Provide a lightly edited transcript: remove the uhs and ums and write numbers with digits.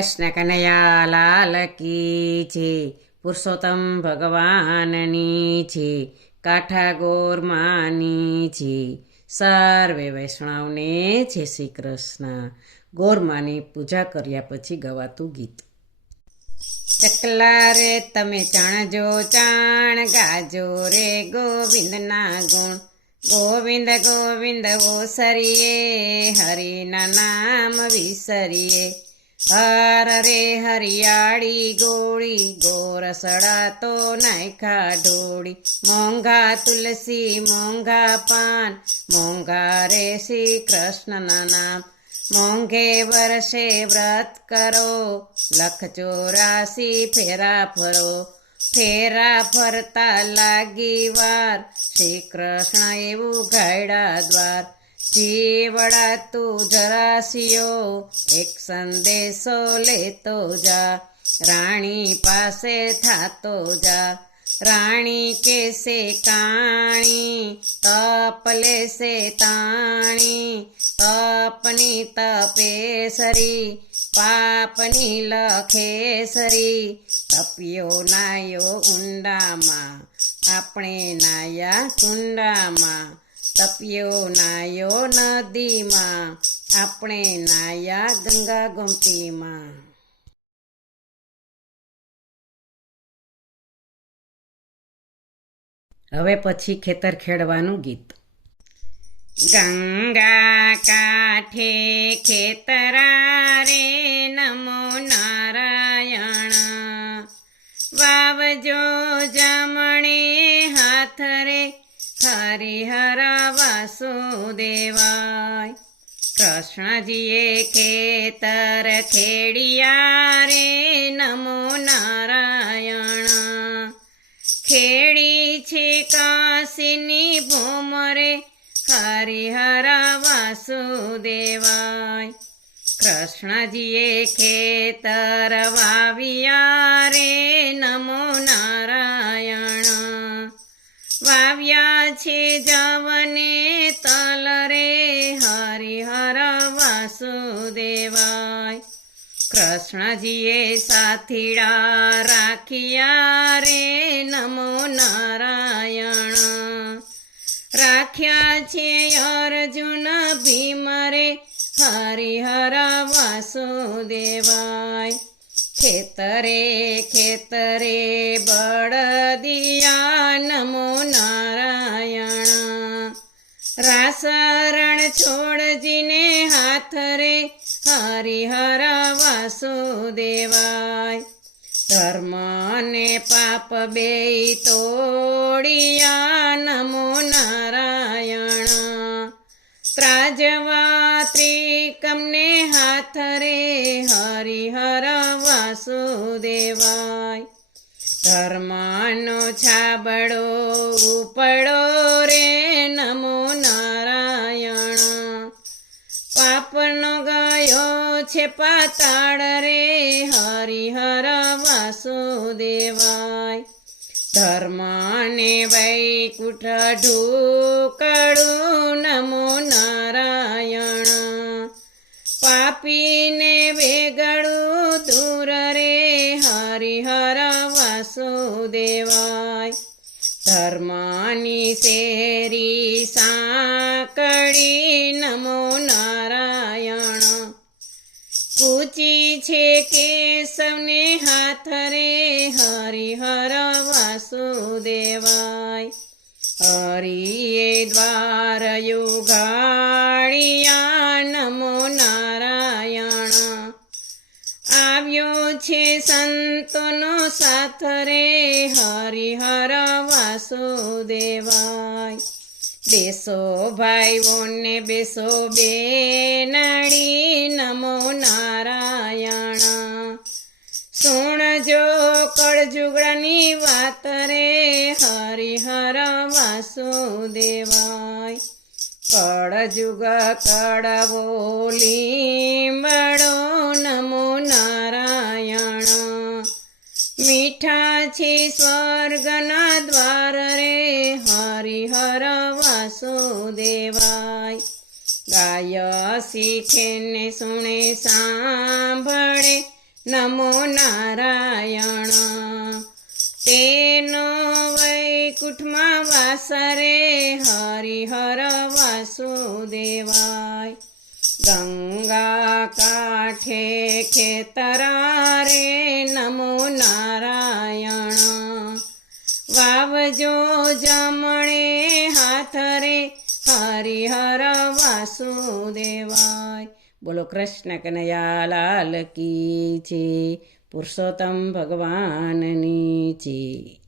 કૃષ્ણ કનૈયા લાલ કી છે, પુરુષોત્તમ ભગવાનની છે, કાઠા ગોરમાની છે, સર્વે વૈષ્ણવને જય શ્રી કૃષ્ણ. ગોરમાની પૂજા કર્યા પછી ગવાતું ગીત. ચકલા રે તમે ચાણજો ચાણ, ગાજો રે ગોવિંદના ગુણ. ગોવિંદ ગોવિંદ ઓસરીએ, હરિના નામ વિસરીએ. હર રે હરિયાળી ગોળી, ગોરસડા તો નાયખા ઢોળી. મોંઘા તુલસી મોંઘા પાન, મોંઘા રે શ્રી કૃષ્ણના નામ. મોંઘે વર્ષે વ્રત કરો, 184 ફેરા ફરો. ફેરા ફરતા લાગી વાર, શ્રી કૃષ્ણ એવું ગાયડા દ્વાર. જીવડા તું જરાસિયો, એક સંદેશો લેતો જા. રાણી પાસે થાતો જા. રાણી કેસે કાણી, તપ લેશે તાણી. તપની તપેસરી, પાપની લખેસરી. તપ્યો નાયો ઊંડામાં, આપણે નાયા કુંડામાં. તપ્યો નાયો નદીમાં, આપણે નાયા ગંગા ગોમતીમાં. હવે પછી ખેતર ખેડવાનું ગીત. ગંગા કાંઠે ખેતરા રે, નમો નારાયણ. વાવજો જમણે હાથ રે, હરિહર વાસુદેવાય. કૃષ્ણજીએ ખેતર ખેડિયા રે, નમો નારાયણ. ખેડી છે કાશીની ભૂમ રે, હરિહર વાસુદેવાય. કૃષ્ણજીએ ખેતર વાવ્યા રે, નમો નારાયણ. વાવ્યા છે જવને તલ રે, હરિહર વાસુદેવાય. કૃષ્ણજીએ સાથીડા રાખ્યા રે, નમો નારાયણ. રાખ્યા છે અર્જુન ભીમ રે, હરિહર વાસુદેવાય. ખેતરે ખેતરે બળદિયા, નમો નારાયણ. રાસરણ છોડજીને હાથ રે, હરિહર વાસુદેવાય. ધર્મ ને પાપ બેય તોડિયા, નમો નારાયણ. ત્રાજવા ત્રિકમને હાથ રે, હરિહર વાસુદેવાય. ધર્મનો છાબડો ઉપડો રે, નમો નારાયણ. પાપનો ગયો છે પાતાળ રે, હરિહર વાસુદેવાય. ધર્મને વૈકુંઠ ઢોકળું, નમો નારાયણ. પાપીને વેગળું દૂર રે, હરિહર વાસુદેવાય. ધર્મની શેરી સાંકળી, નમો નારાયણ. કૂચી છે કેશવને હાથ રે, હરિહર વાસુદેવાય. હરિએ દ્વાર યુગાળિયા, નમો નારાયણ. આવ્યો છે સંતોનો સાથ રે, હરિહર વાસુદેવાય. બેસો ભાઈઓને બેસો બેનડી, નમો નારાયણ. સુણજો કળજુગડાની વાત રે, હરિહર વાસુદેવાય. કળજુગ કડવો લીંબડો, નમો નારાયણ. મીઠા છે સ્વર્ગના દ્વાર રે, હરિહર વાસુદેવાય. ગાય શીખે ને સુણે સાંભળે, નમો નારાયણ. તેનો વૈકુંઠમાં વાસ રે હરિહર વાસુદેવાય. ગંગા કાંઠે ખેતરા રે નમો નારાયણ. વાવજો જમણે હાથ રે હરિહર વાસુદેવાય. બોલો કૃષ્ણ કનૈયા લાલ કી છે, પુરુષોત્તમ ભગવાનની છે.